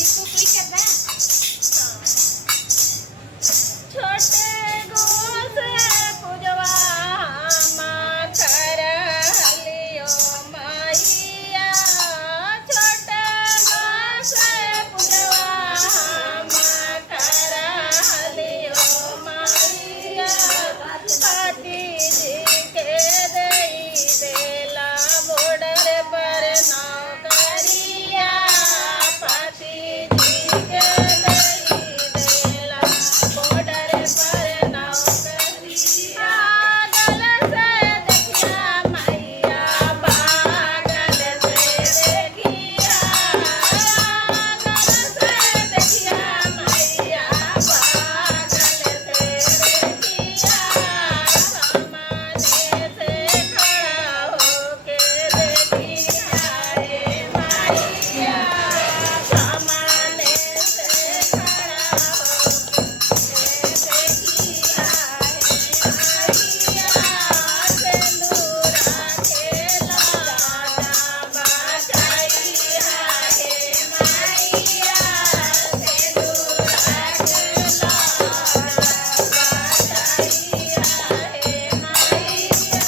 इसको कोई करना है। छोटे गोसे पूजवा कर लियो मैया, छोटे गोसे पूजवा कर लियो मैया, पाटी जी के दई देला बॉर्डर पर नौकरिया, पाटी जी के दई देला बॉर्डर पर नौकरिया। पागल से देखिया मैया, पागल से देखिया, पागल से देखिया मैया, पागल से देखिया, सामने से खड़ा होके देखिया रे मैया, सामने से खड़ा होके देखिया रे मैया, सिंदूरा खेला बचाइया रे मैया, सिंदूरा खेला बचाइया रे मैया,